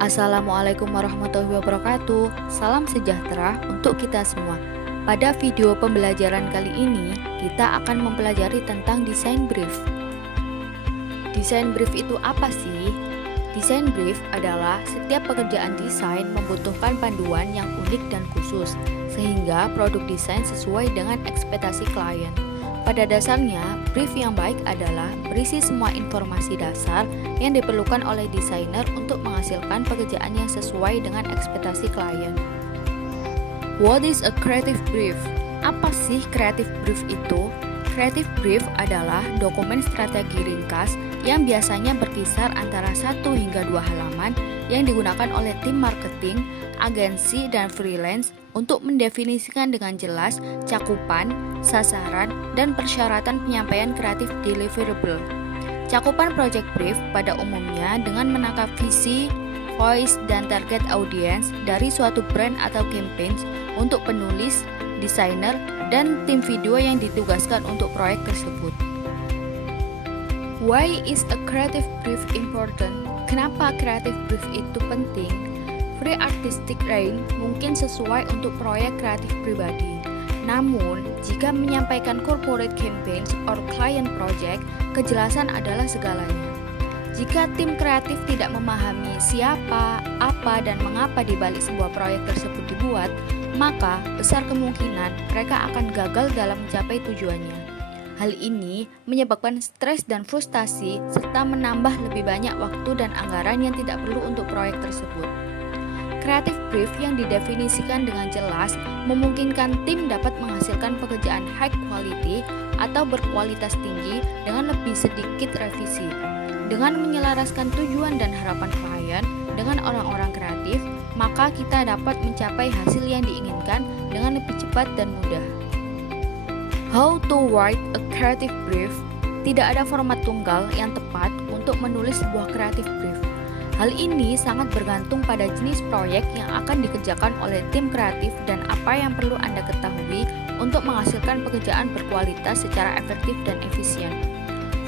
Assalamualaikum warahmatullahi wabarakatuh. Salam sejahtera untuk kita semua. Pada video pembelajaran kali ini, kita akan mempelajari tentang desain brief. Desain brief itu apa sih? Desain brief adalah setiap pekerjaan desain membutuhkan panduan yang unik dan khusus, sehingga produk desain sesuai dengan ekspektasi klien. Pada dasarnya, brief yang baik adalah berisi semua informasi dasar yang diperlukan oleh desainer untuk menghasilkan pekerjaan yang sesuai dengan ekspektasi klien. What is a creative brief? Apa sih creative brief itu? Creative brief adalah dokumen strategi ringkas yang biasanya berkisar antara 1 hingga 2 halaman yang digunakan oleh tim marketing, agensi, dan freelance untuk mendefinisikan dengan jelas cakupan, sasaran, dan persyaratan penyampaian kreatif deliverable. Cakupan project brief pada umumnya dengan menangkap visi, voice, dan target audience dari suatu brand atau campaigns untuk penulis, desainer, dan tim video yang ditugaskan untuk proyek tersebut. Why is a creative brief important? Kenapa creative brief itu penting? Free artistic reign mungkin sesuai untuk proyek kreatif pribadi. Namun, jika menyampaikan corporate campaigns or client project, kejelasan adalah segalanya. Jika tim kreatif tidak memahami siapa, apa, dan mengapa di balik sebuah proyek tersebut dibuat, maka besar kemungkinan mereka akan gagal dalam mencapai tujuannya. Hal ini menyebabkan stres dan frustasi serta menambah lebih banyak waktu dan anggaran yang tidak perlu untuk proyek tersebut. Creative brief yang didefinisikan dengan jelas memungkinkan tim dapat menghasilkan pekerjaan high quality atau berkualitas tinggi dengan lebih sedikit revisi. Dengan menyelaraskan tujuan dan harapan klien dengan orang-orang kreatif, maka kita dapat mencapai hasil yang diinginkan dengan lebih cepat dan mudah. How to write a creative brief? Tidak ada format tunggal yang tepat untuk menulis sebuah creative brief. Hal ini sangat bergantung pada jenis proyek yang akan dikerjakan oleh tim kreatif dan apa yang perlu Anda ketahui untuk menghasilkan pekerjaan berkualitas secara efektif dan efisien.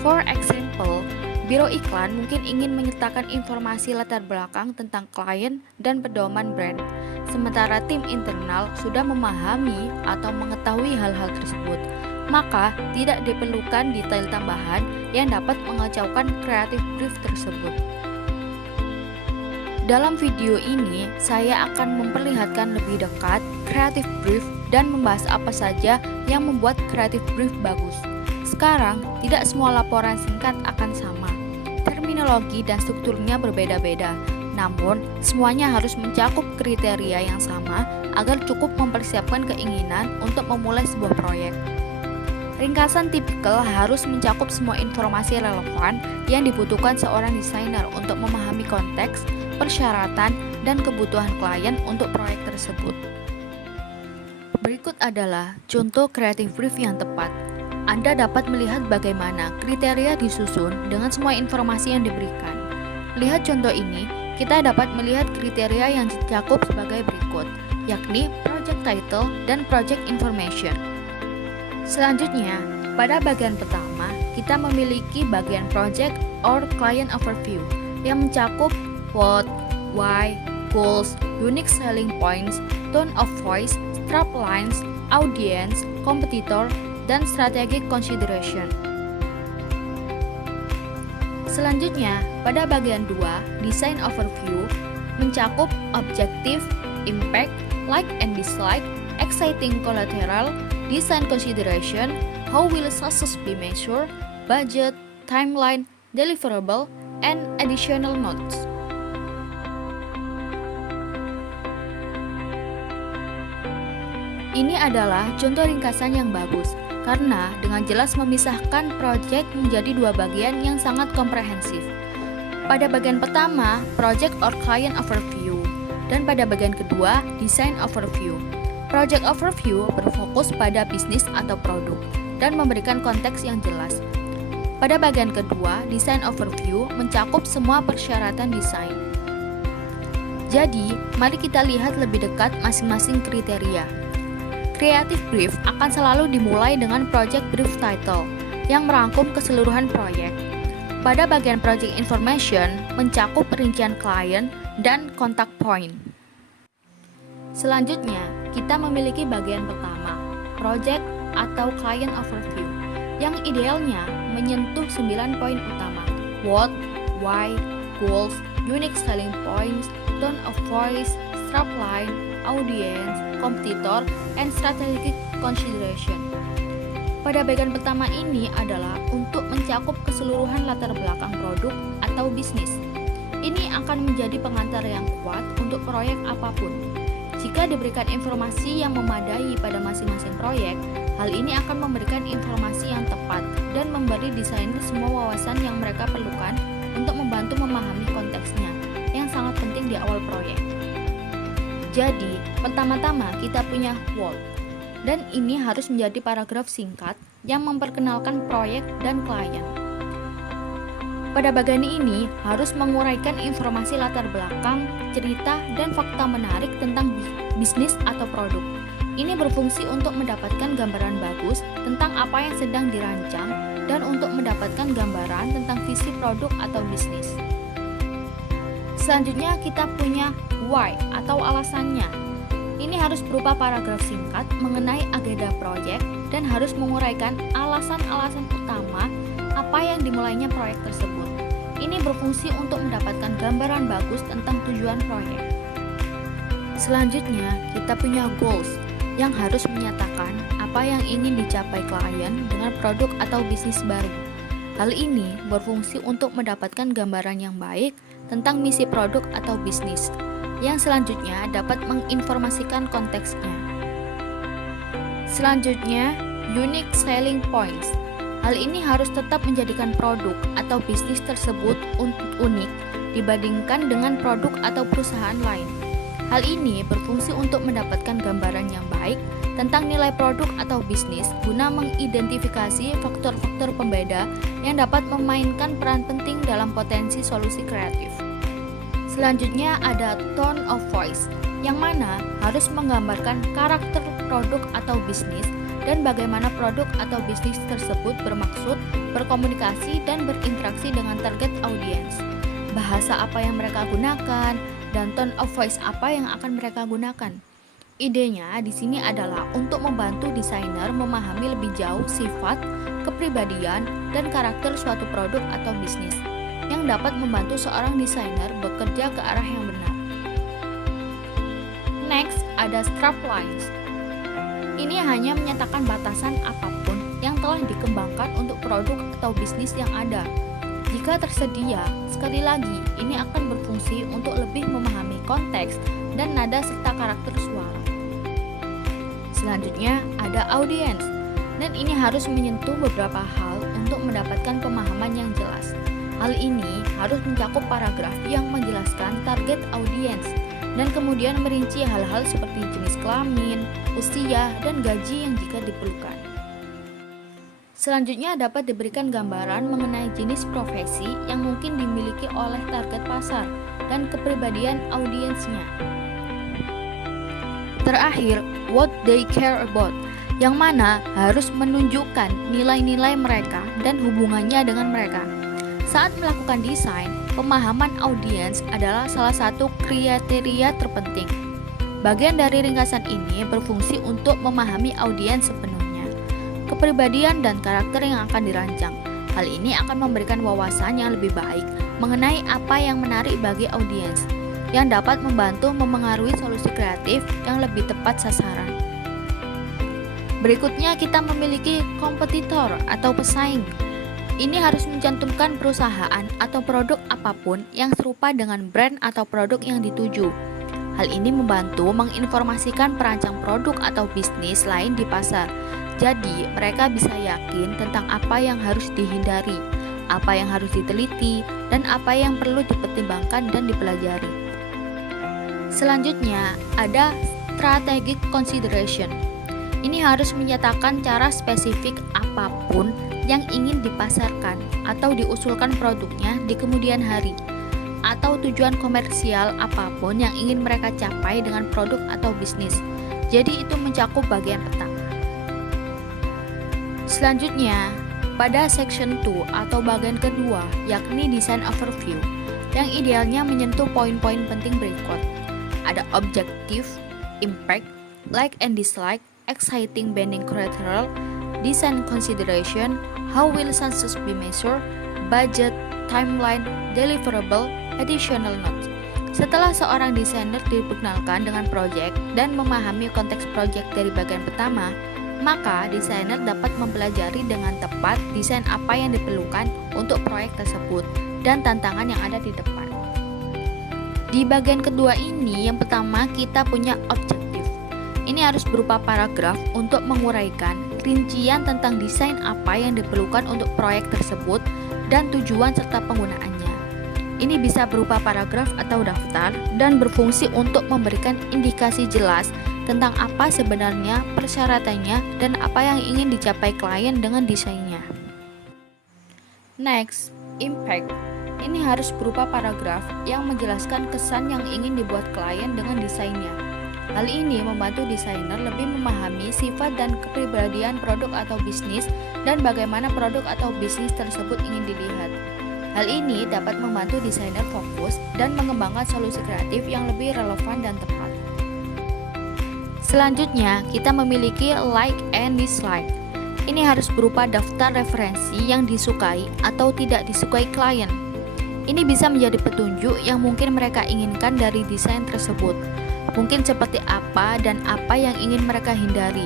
For example, biro iklan mungkin ingin menyertakan informasi latar belakang tentang klien dan pedoman brand, sementara tim internal sudah memahami atau mengetahui hal-hal tersebut. Maka, tidak diperlukan detail tambahan yang dapat mengacaukan creative brief tersebut. Dalam video ini, saya akan memperlihatkan lebih dekat creative brief dan membahas apa saja yang membuat creative brief bagus. Sekarang, tidak semua laporan singkat akan sama. Terminologi dan strukturnya berbeda-beda, namun semuanya harus mencakup kriteria yang sama agar cukup mempersiapkan keinginan untuk memulai sebuah proyek. Ringkasan tipikal harus mencakup semua informasi relevan yang dibutuhkan seorang desainer untuk memahami konteks, persyaratan, dan kebutuhan klien untuk proyek tersebut. Berikut adalah contoh creative brief yang tepat. Anda dapat melihat bagaimana kriteria disusun dengan semua informasi yang diberikan. Lihat contoh ini, kita dapat melihat kriteria yang dicakup sebagai berikut, yakni project title dan project information. Selanjutnya, pada bagian pertama, kita memiliki bagian project or client overview yang mencakup what, why, goals, unique selling points, tone of voice, strap lines, audience, competitor, dan strategic consideration. Selanjutnya, pada bagian 2, design overview mencakup objective, impact, like and dislike, exciting collateral, design consideration, how will success be measured, budget, timeline, deliverable, and additional notes. Ini adalah contoh ringkasan yang bagus, karena dengan jelas memisahkan proyek menjadi 2 bagian yang sangat komprehensif. Pada bagian pertama, project or client overview, dan pada bagian kedua, design overview. Project overview berfokus pada bisnis atau produk, dan memberikan konteks yang jelas. Pada bagian kedua, design overview mencakup semua persyaratan desain. Jadi, mari kita lihat lebih dekat masing-masing kriteria. Creative brief akan selalu dimulai dengan project brief title yang merangkum keseluruhan proyek. Pada bagian project information mencakup perincian klien dan contact point. Selanjutnya, kita memiliki bagian pertama, project atau client overview, yang idealnya menyentuh 9 poin utama: what, why, goals, unique selling points, tone of voice, strapline, audience, competitor, and strategic consideration. Pada bagian pertama ini adalah untuk mencakup keseluruhan latar belakang produk atau bisnis. Ini akan menjadi pengantar yang kuat untuk proyek apapun. Jika diberikan informasi yang memadai pada masing-masing proyek, hal ini akan memberikan informasi yang tepat dan memberi desainer semua wawasan yang mereka perlukan untuk membantu memahami konteksnya, yang sangat penting di awal proyek. Jadi, pertama-tama kita punya what, dan ini harus menjadi paragraf singkat yang memperkenalkan proyek dan klien. Pada bagian ini harus menguraikan informasi latar belakang, cerita, dan fakta menarik tentang bisnis atau produk. Ini berfungsi untuk mendapatkan gambaran bagus tentang apa yang sedang dirancang dan untuk mendapatkan gambaran tentang visi produk atau bisnis. Selanjutnya kita punya why atau alasannya. Ini harus berupa paragraf singkat mengenai agenda proyek dan harus menguraikan alasan-alasan utama apa yang dimulainya proyek tersebut. Ini berfungsi untuk mendapatkan gambaran bagus tentang tujuan proyek. Selanjutnya, kita punya goals yang harus menyatakan apa yang ingin dicapai klien dengan produk atau bisnis baru. Hal ini berfungsi untuk mendapatkan gambaran yang baik tentang misi produk atau bisnis, yang selanjutnya dapat menginformasikan konteksnya. Selanjutnya, unique selling points. Hal ini harus tetap menjadikan produk atau bisnis tersebut unik dibandingkan dengan produk atau perusahaan lain. Hal ini berfungsi untuk mendapatkan gambaran yang baik tentang nilai produk atau bisnis guna mengidentifikasi faktor-faktor pembeda yang dapat memainkan peran penting dalam potensi solusi kreatif. Selanjutnya ada tone of voice, yang mana harus menggambarkan karakter produk atau bisnis dan bagaimana produk atau bisnis tersebut bermaksud, berkomunikasi, dan berinteraksi dengan target audience. Bahasa apa yang mereka gunakan, dan tone of voice apa yang akan mereka gunakan. Idenya di sini adalah untuk membantu desainer memahami lebih jauh sifat, kepribadian, dan karakter suatu produk atau bisnis, yang dapat membantu seorang desainer bekerja ke arah yang benar. Next, ada straplines. Ini hanya menyatakan batasan apapun yang telah dikembangkan untuk produk atau bisnis yang ada. Jika tersedia, sekali lagi, ini akan berfungsi untuk lebih memahami konteks dan nada serta karakter suara. Selanjutnya, ada audience, dan ini harus menyentuh beberapa hal untuk mendapatkan pemahaman yang jelas. Hal ini harus mencakup paragraf yang menjelaskan target audiens dan kemudian merinci hal-hal seperti jenis kelamin, usia, dan gaji yang jika diperlukan. Selanjutnya dapat diberikan gambaran mengenai jenis profesi yang mungkin dimiliki oleh target pasar dan kepribadian audiensnya. Terakhir, what they care about, yang mana harus menunjukkan nilai-nilai mereka dan hubungannya dengan mereka. Saat melakukan desain, pemahaman audiens adalah salah satu kriteria terpenting. Bagian dari ringkasan ini berfungsi untuk memahami audiens sepenuhnya, kepribadian dan karakter yang akan dirancang. Hal ini akan memberikan wawasan yang lebih baik mengenai apa yang menarik bagi audiens, yang dapat membantu memengaruhi solusi kreatif yang lebih tepat sasaran. Berikutnya kita memiliki kompetitor atau pesaing. Ini harus mencantumkan perusahaan atau produk apapun yang serupa dengan brand atau produk yang dituju. Hal ini membantu menginformasikan perancang produk atau bisnis lain di pasar. Jadi, mereka bisa yakin tentang apa yang harus dihindari, apa yang harus diteliti, dan apa yang perlu dipertimbangkan dan dipelajari. Selanjutnya, ada strategic consideration. Ini harus menyatakan cara spesifik apapun yang ingin dipasarkan atau diusulkan produknya di kemudian hari, atau tujuan komersial apapun yang ingin mereka capai dengan produk atau bisnis. Jadi itu mencakup bagian pertama. Selanjutnya, pada section 2 atau bagian kedua, yakni design overview, yang idealnya menyentuh poin-poin penting berikut. Ada objective, impact, like and dislike, exciting bending collateral, design consideration, how will success be measured, budget, timeline, deliverable, additional notes. Setelah seorang desainer diperkenalkan dengan proyek dan memahami konteks proyek dari bagian pertama, maka desainer dapat mempelajari dengan tepat desain apa yang diperlukan untuk proyek tersebut dan tantangan yang ada di depan. Di bagian kedua ini, yang pertama kita punya objektif. Ini harus berupa paragraf untuk menguraikan rincian tentang desain apa yang diperlukan untuk proyek tersebut dan tujuan serta penggunaannya. Ini bisa berupa paragraf atau daftar dan berfungsi untuk memberikan indikasi jelas tentang apa sebenarnya persyaratannya dan apa yang ingin dicapai klien dengan desainnya. Next, impact. Ini harus berupa paragraf yang menjelaskan kesan yang ingin dibuat klien dengan desainnya. Hal ini membantu desainer lebih memahami sifat dan kepribadian produk atau bisnis dan bagaimana produk atau bisnis tersebut ingin dilihat. Hal ini dapat membantu desainer fokus dan mengembangkan solusi kreatif yang lebih relevan dan tepat. Selanjutnya, kita memiliki like and dislike. Ini harus berupa daftar referensi yang disukai atau tidak disukai klien. Ini bisa menjadi petunjuk yang mungkin mereka inginkan dari desain tersebut. Mungkin seperti apa dan apa yang ingin mereka hindari.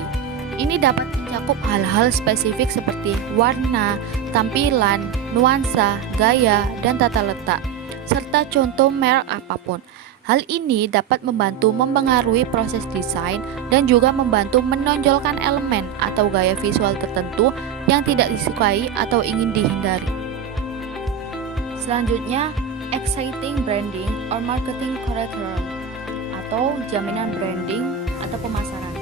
Ini dapat mencakup hal-hal spesifik seperti warna, tampilan, nuansa, gaya, dan tata letak, serta contoh merek apapun. Hal ini dapat membantu mempengaruhi proses desain dan juga membantu menonjolkan elemen atau gaya visual tertentu yang tidak disukai atau ingin dihindari. Selanjutnya, exciting branding or marketing collateral atau jaminan branding atau pemasaran.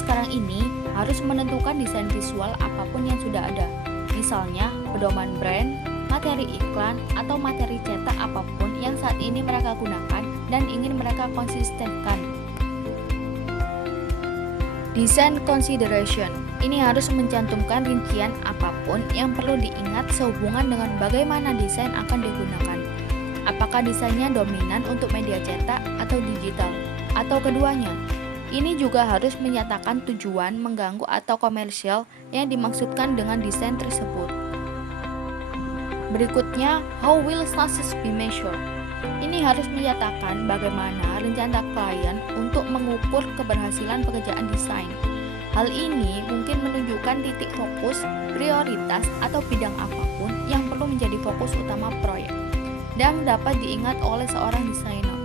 Sekarang ini harus menentukan desain visual apapun yang sudah ada, misalnya pedoman brand, materi iklan, atau materi cetak apapun yang saat ini mereka gunakan dan ingin mereka konsistenkan. Design consideration. Ini harus mencantumkan rincian apapun yang perlu diingat sehubungan dengan bagaimana desain akan digunakan. Apakah desainnya dominan untuk media cetak atau digital, atau keduanya? Ini juga harus menyatakan tujuan mengganggu atau komersial yang dimaksudkan dengan desain tersebut. Berikutnya, how will success be measured? Ini harus menyatakan bagaimana rencana klien untuk mengukur keberhasilan pekerjaan desain. Hal ini mungkin menunjukkan titik fokus, prioritas, atau bidang apapun yang perlu menjadi fokus utama proyek dan dapat diingat oleh seorang desainer.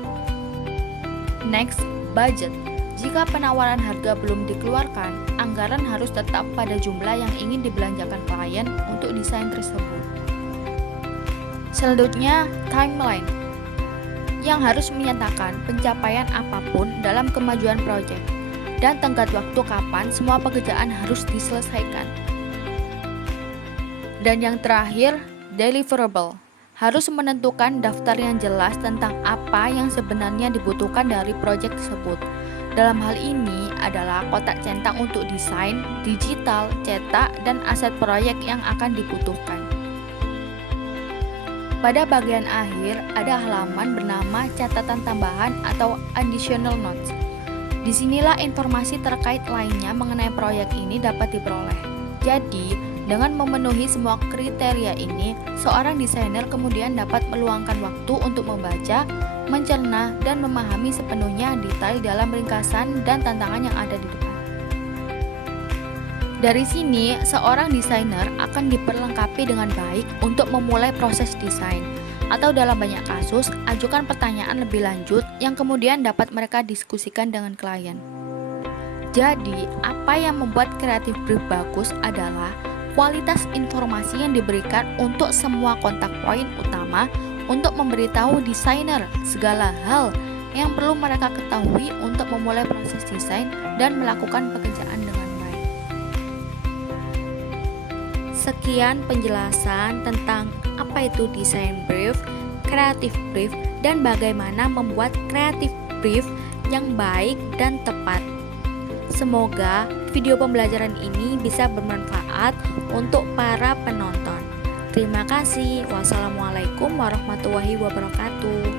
Next, budget. Jika penawaran harga belum dikeluarkan, anggaran harus tetap pada jumlah yang ingin dibelanjakan klien untuk desain tersebut. Selanjutnya, timeline, yang harus menyatakan pencapaian apapun dalam kemajuan proyek dan tenggat waktu kapan semua pekerjaan harus diselesaikan. Dan yang terakhir, deliverable, harus menentukan daftar yang jelas tentang apa yang sebenarnya dibutuhkan dari proyek tersebut. Dalam hal ini adalah kotak centang untuk desain, digital, cetak, dan aset proyek yang akan dibutuhkan. Pada bagian akhir ada halaman bernama catatan tambahan atau additional notes. Disinilah informasi terkait lainnya mengenai proyek ini dapat diperoleh. Jadi, dengan memenuhi semua kriteria ini, seorang desainer kemudian dapat meluangkan waktu untuk membaca, mencerna, dan memahami sepenuhnya detail dalam ringkasan dan tantangan yang ada di depan. Dari sini, seorang desainer akan diperlengkapi dengan baik untuk memulai proses desain, atau dalam banyak kasus, ajukan pertanyaan lebih lanjut yang kemudian dapat mereka diskusikan dengan klien. Jadi, apa yang membuat kreatif brief bagus adalah kualitas informasi yang diberikan untuk semua kontak poin utama untuk memberitahu desainer segala hal yang perlu mereka ketahui untuk memulai proses desain dan melakukan pekerjaan dengan baik. Sekian penjelasan tentang apa itu design brief, creative brief, dan bagaimana membuat creative brief yang baik dan tepat. Semoga video pembelajaran ini bisa bermanfaat untuk para penonton. Terima kasih. Wassalamualaikum warahmatullahi wabarakatuh.